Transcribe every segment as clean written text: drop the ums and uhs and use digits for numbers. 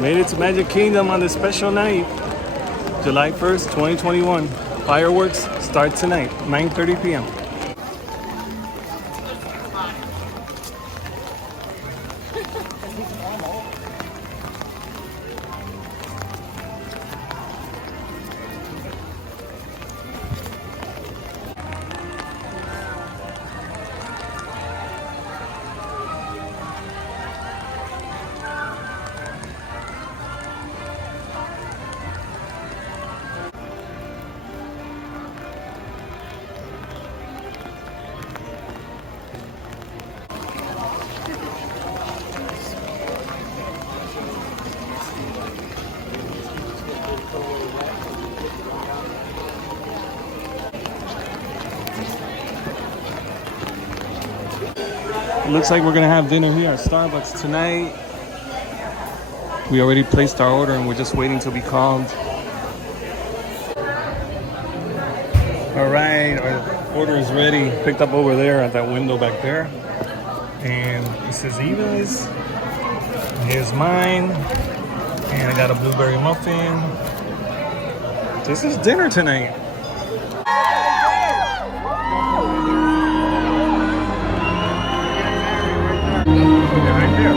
Made it to Magic Kingdom on this special night, July 1st, 2021. Fireworks start tonight, 9:30 p.m. It looks like we're gonna have dinner here at Starbucks tonight. We already placed our order and we're just waiting to be called. All right, our order is ready. Picked up over there at that window back there. And this is Eva's. Here's mine. And I got a blueberry muffin. This is dinner tonight. Right there.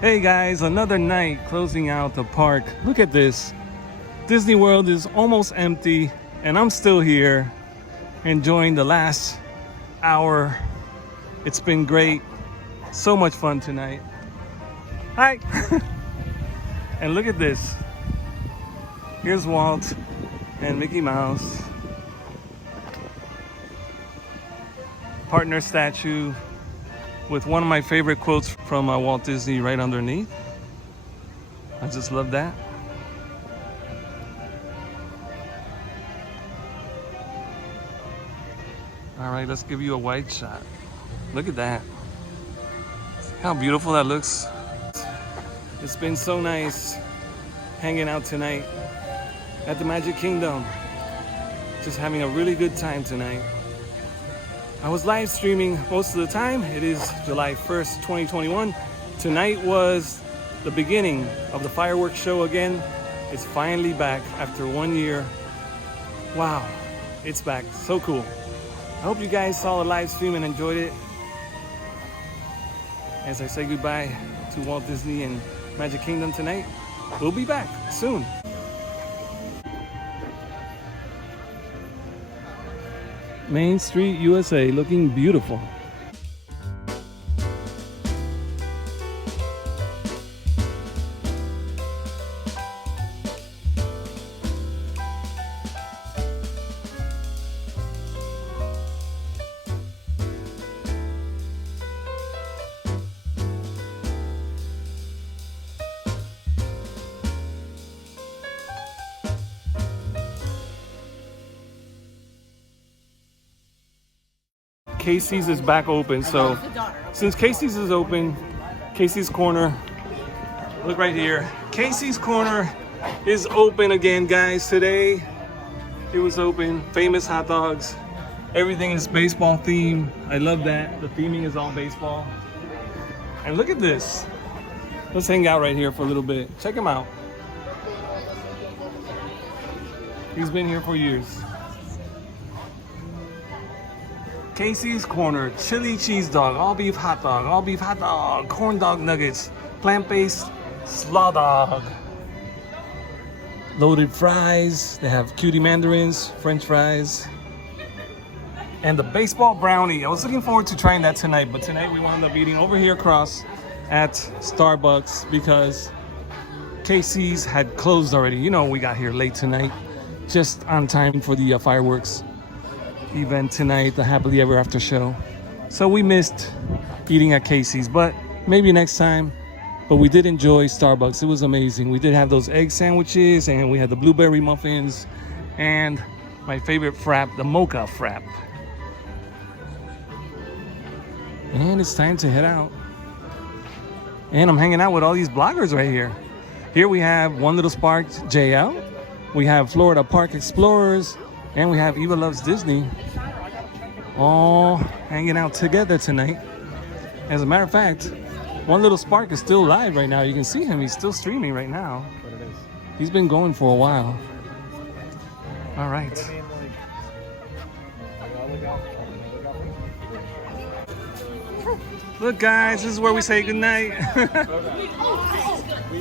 Hey guys, another night closing out the park. Look at this. Disney World is almost empty and I'm still here enjoying the last hour. It's been great. So much fun tonight. Hi. And look at this. Here's Walt and Mickey Mouse. Partner statue with one of my favorite quotes from Walt Disney right underneath. I just love that. All right, let's give you a wide shot. Look at that. See how beautiful that looks. It's been so nice hanging out tonight at the Magic Kingdom. Just having a really good time tonight. I was live streaming most of the time. It is July 1st, 2021. Tonight was the beginning of the fireworks show again. It's finally back after 1 year. Wow, it's back, so cool. I hope you guys saw the live stream and enjoyed it. As I say goodbye to Walt Disney and Magic Kingdom tonight, we'll be back soon. Main Street, USA, looking beautiful. Casey's is back open, so since Casey's is open, Casey's Corner, look right here, Casey's Corner is open again, guys. Today it was open. Famous hot dogs, everything is baseball themed. I love that. The theming is all baseball. And look at this. Let's hang out right here for a little bit. Check him out. He's been here for years. Casey's Corner, chili cheese dog, all beef hot dog, corn dog nuggets, plant-based slaw dog. Loaded fries, they have cutie mandarins, french fries, and the baseball brownie. I was looking forward to trying that tonight, but tonight we wound up eating over here across at Starbucks because Casey's had closed already. You know, we got here late tonight, just on time for the fireworks event tonight, the Happily Ever After show. So we missed eating at Casey's, but maybe next time. But we did enjoy Starbucks. It was amazing. We did have those egg sandwiches, and we had the blueberry muffins, and my favorite frap, the mocha frap. And it's time to head out. And I'm hanging out with all these bloggers right here. Here we have One Little Spark JL. We have Florida Park Explorers, and we have Eva Loves Disney, all hanging out together tonight. As a matter of fact, One Little Spark is still live right now. You can see him, he's still streaming right now. He's been going for a while. All right. Look guys, this is where we say goodnight.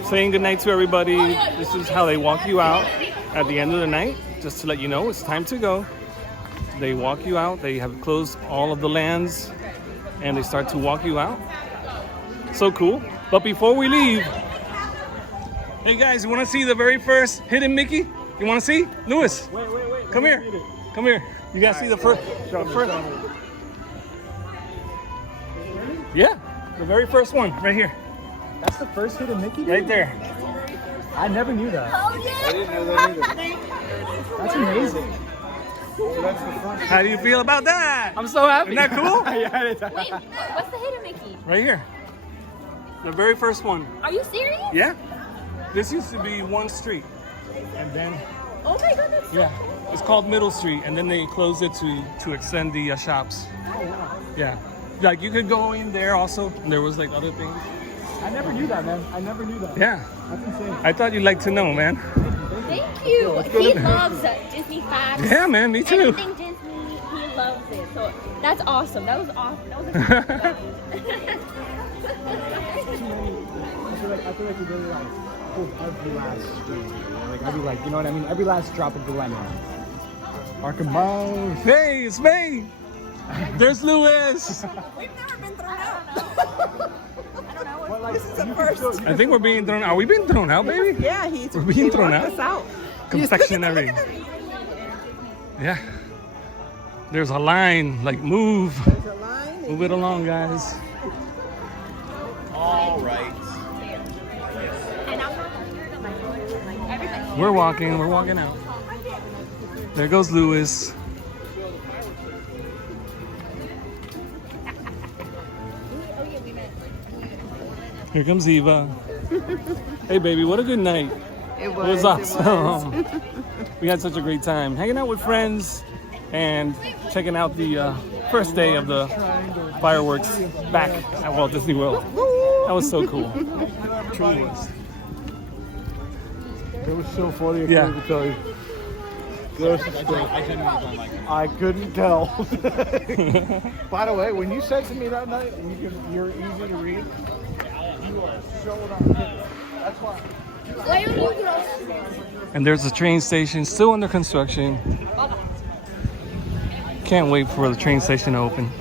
Saying goodnight to everybody. This is how they walk you out at the end of the night, just to let you know it's time to go. They walk you out, they have closed all of the lands, and they start to walk you out. So cool. But before we leave, hey guys, you want to see the very first hidden Mickey? You want to see? Lewis, wait. Come here. Come here. You guys see the first? Yeah, the very first one, right here. That's the first hidden Mickey? Right there. I never knew that. Oh, yeah. I didn't know that either. That's amazing. So that's the front. How do you feel about that? I'm so happy. Isn't that cool? Yeah, it is. Wait, what's the hidden Mickey? Right here. The very first one. Are you serious? Yeah. This used to be one street. And then, Oh my god, that's so yeah, cool. it's called Middle Street. And then they closed it to extend the shops. Oh, wow. Yeah. Like you could go in there also. And there was like other things. I never knew that, man. I never knew that. Yeah. That's insane. I thought you'd like to know, man. Thank you. He loves Disney facts. Yeah, man, me too. Anything Disney, he loves it. So that's awesome. That was awesome. That was a I feel like you really like pulled every last string. Like every you know what I mean? Every last drop of the lemon. Arkham Mouse. Hey, it's me. There's Lewis. We've never been thrown out. But like, This is the first. I think we're being thrown out. Are we being thrown out, baby? Yeah, We're being thrown locked out? us out. Confectionery. Yeah. There's a line, like move. There's a line. Move it along, guys. all right. And I'm not like everybody. We're walking out. There goes Lewis. Here comes Eva. Hey baby, what a good night. It was awesome. We had such a great time hanging out with friends and checking out the first day of the fireworks back at Walt Disney World. That was so cool. Truly was. It was so funny. I Yeah. couldn't even tell you. I couldn't tell. By the way, when you said to me that night, you're easy to read, you are so on pivot. That's why. And there's a train station still under construction. Can't wait for the train station to open.